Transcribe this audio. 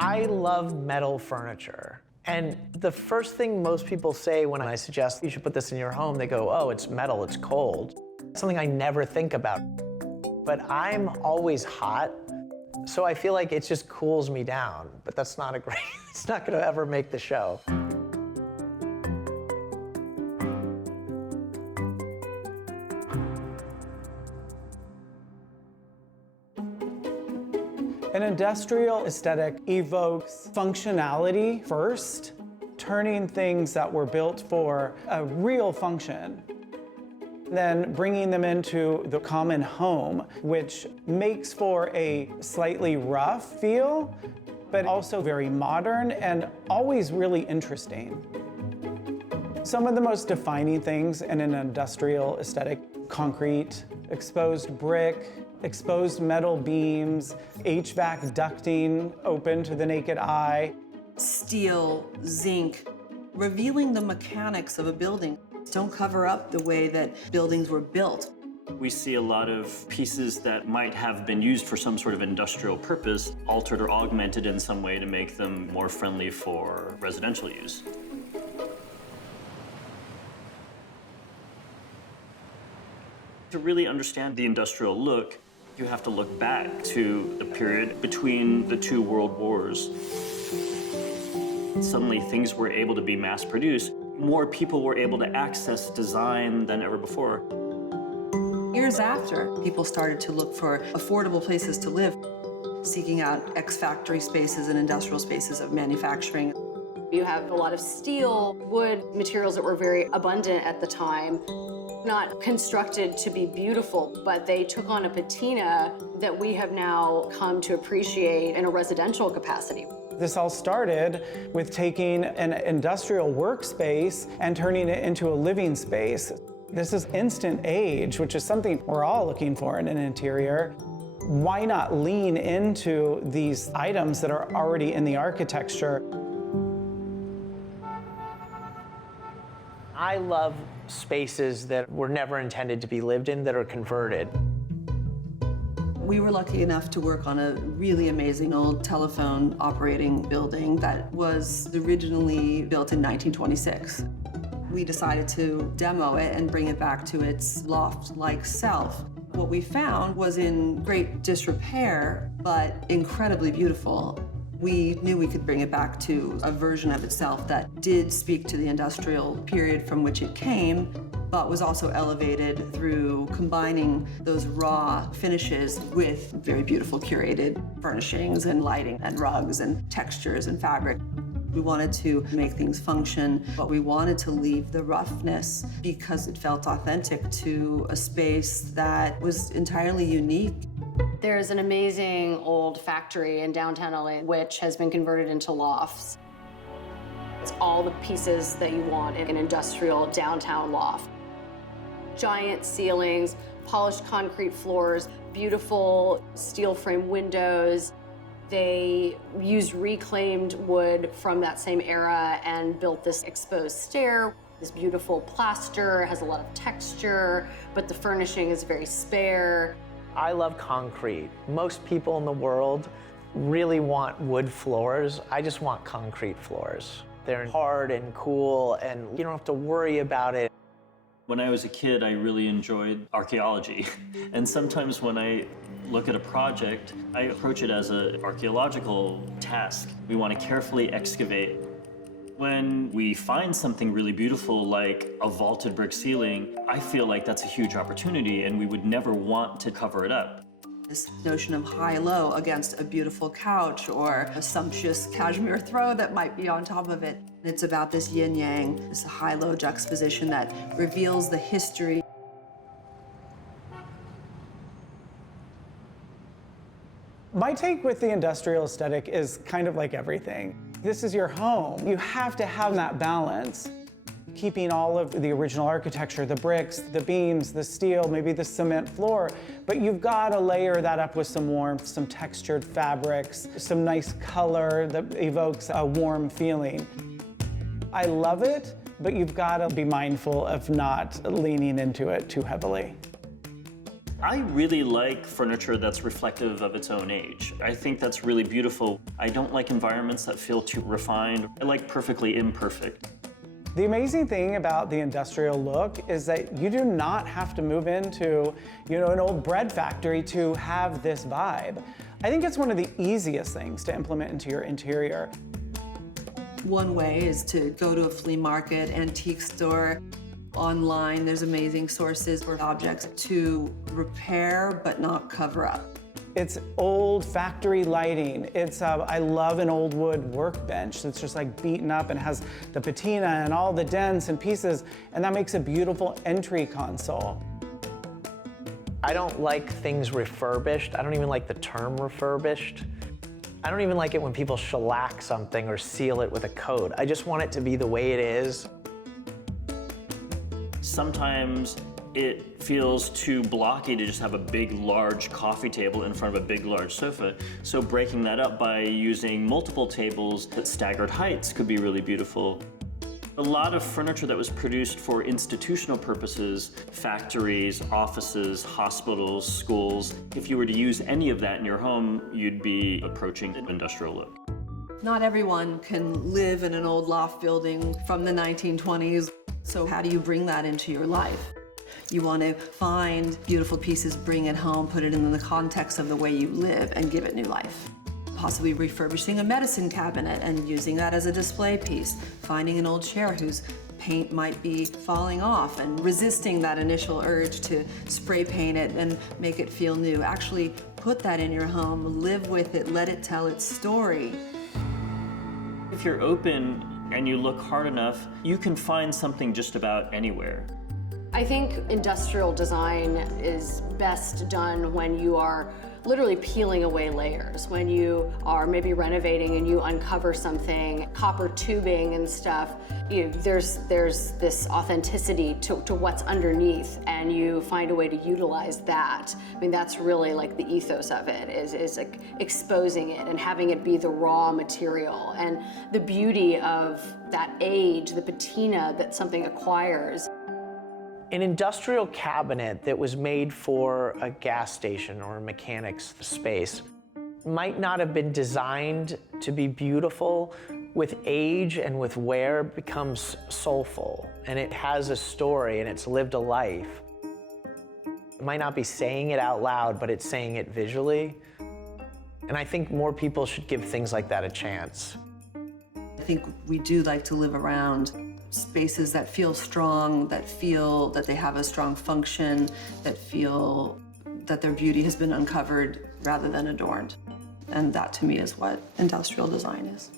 I love metal furniture. And the first thing most people say when I suggest you should put this in your home, they go, oh, it's metal, it's cold. Something I never think about. But I'm always hot, so I feel like it just cools me down. But that's not it's not gonna ever make the show. An industrial aesthetic evokes functionality first, turning things that were built for a real function, then bringing them into the common home, which makes for a slightly rough feel, but also very modern and always really interesting. Some of the most defining things in an industrial aesthetic: concrete, exposed brick, exposed metal beams, HVAC ducting open to the naked eye. Steel, zinc, revealing the mechanics of a building. Don't cover up the way that buildings were built. We see a lot of pieces that might have been used for some sort of industrial purpose, altered or augmented in some way to make them more friendly for residential use. To really understand the industrial look, you have to look back to the period between the two world wars. Suddenly things were able to be mass produced. More people were able to access design than ever before. Years after, people started to look for affordable places to live, seeking out ex-factory spaces and industrial spaces of manufacturing. You have a lot of steel, wood materials that were very abundant at the time. Not constructed to be beautiful, but they took on a patina that we have now come to appreciate in a residential capacity. This all started with taking an industrial workspace and turning it into a living space. This is instant age, which is something we're all looking for in an interior. Why not lean into these items that are already in the architecture? I love spaces that were never intended to be lived in, that are converted. We were lucky enough to work on a really amazing old telephone operating building that was originally built in 1926. We decided to demo it and bring it back to its loft-like self. What we found was in great disrepair, but incredibly beautiful. We knew we could bring it back to a version of itself that did speak to the industrial period from which it came, but was also elevated through combining those raw finishes with very beautiful curated furnishings and lighting and rugs and textures and fabric. We wanted to make things function, but we wanted to leave the roughness because it felt authentic to a space that was entirely unique. There's an amazing old factory in downtown LA which has been converted into lofts. It's all the pieces that you want in an industrial downtown loft. Giant ceilings, polished concrete floors, beautiful steel frame windows. They used reclaimed wood from that same era and built this exposed stair. This beautiful plaster has a lot of texture, but the furnishing is very spare. I love concrete. Most people in the world really want wood floors. I just want concrete floors. They're hard and cool, and you don't have to worry about it. When I was a kid, I really enjoyed archaeology. And sometimes when I look at a project, I approach it as an archaeological task. We want to carefully excavate. When we find something really beautiful like a vaulted brick ceiling, I feel like that's a huge opportunity and we would never want to cover it up. This notion of high-low against a beautiful couch or a sumptuous cashmere throw that might be on top of it. It's about this yin-yang, this high-low juxtaposition that reveals the history. My take with the industrial aesthetic is kind of like everything. This is your home. You have to have that balance. Keeping all of the original architecture, the bricks, the beams, the steel, maybe the cement floor, but you've got to layer that up with some warmth, some textured fabrics, some nice color that evokes a warm feeling. I love it, but you've got to be mindful of not leaning into it too heavily. I really like furniture that's reflective of its own age. I think that's really beautiful. I don't like environments that feel too refined. I like perfectly imperfect. The amazing thing about the industrial look is that you do not have to move into, an old bread factory to have this vibe. I think it's one of the easiest things to implement into your interior. One way is to go to a flea market, antique store. Online, there's amazing sources for objects to repair but not cover up. It's old factory lighting. I love an old wood workbench that's just like beaten up and has the patina and all the dents and pieces, and that makes a beautiful entry console. I don't like things refurbished. I don't even like the term refurbished. I don't even like it when people shellac something or seal it with a coat. I just want it to be the way it is. Sometimes it feels too blocky to just have a big, large coffee table in front of a big, large sofa. So breaking that up by using multiple tables at staggered heights could be really beautiful. A lot of furniture that was produced for institutional purposes, factories, offices, hospitals, schools, if you were to use any of that in your home, you'd be approaching an industrial look. Not everyone can live in an old loft building from the 1920s. So how do you bring that into your life? You want to find beautiful pieces, bring it home, put it in the context of the way you live, and give it new life. Possibly refurbishing a medicine cabinet and using that as a display piece. Finding an old chair whose paint might be falling off and resisting that initial urge to spray paint it and make it feel new. Actually put that in your home, live with it, let it tell its story. If you're open and you look hard enough, you can find something just about anywhere. I think industrial design is best done when you are literally peeling away layers, when you are maybe renovating and you uncover something, copper tubing and stuff. There's this authenticity to what's underneath, and you find a way to utilize that. I mean, that's really like the ethos of it, is like exposing it and having it be the raw material, and the beauty of that age, the patina that something acquires. An industrial cabinet that was made for a gas station or a mechanic's space might not have been designed to be beautiful. With age and with wear, it becomes soulful, and it has a story and it's lived a life. It might not be saying it out loud, but it's saying it visually. And I think more people should give things like that a chance. I think we do like to live around spaces that feel strong, that feel that they have a strong function, that feel that their beauty has been uncovered rather than adorned. And that, to me, is what industrial design is.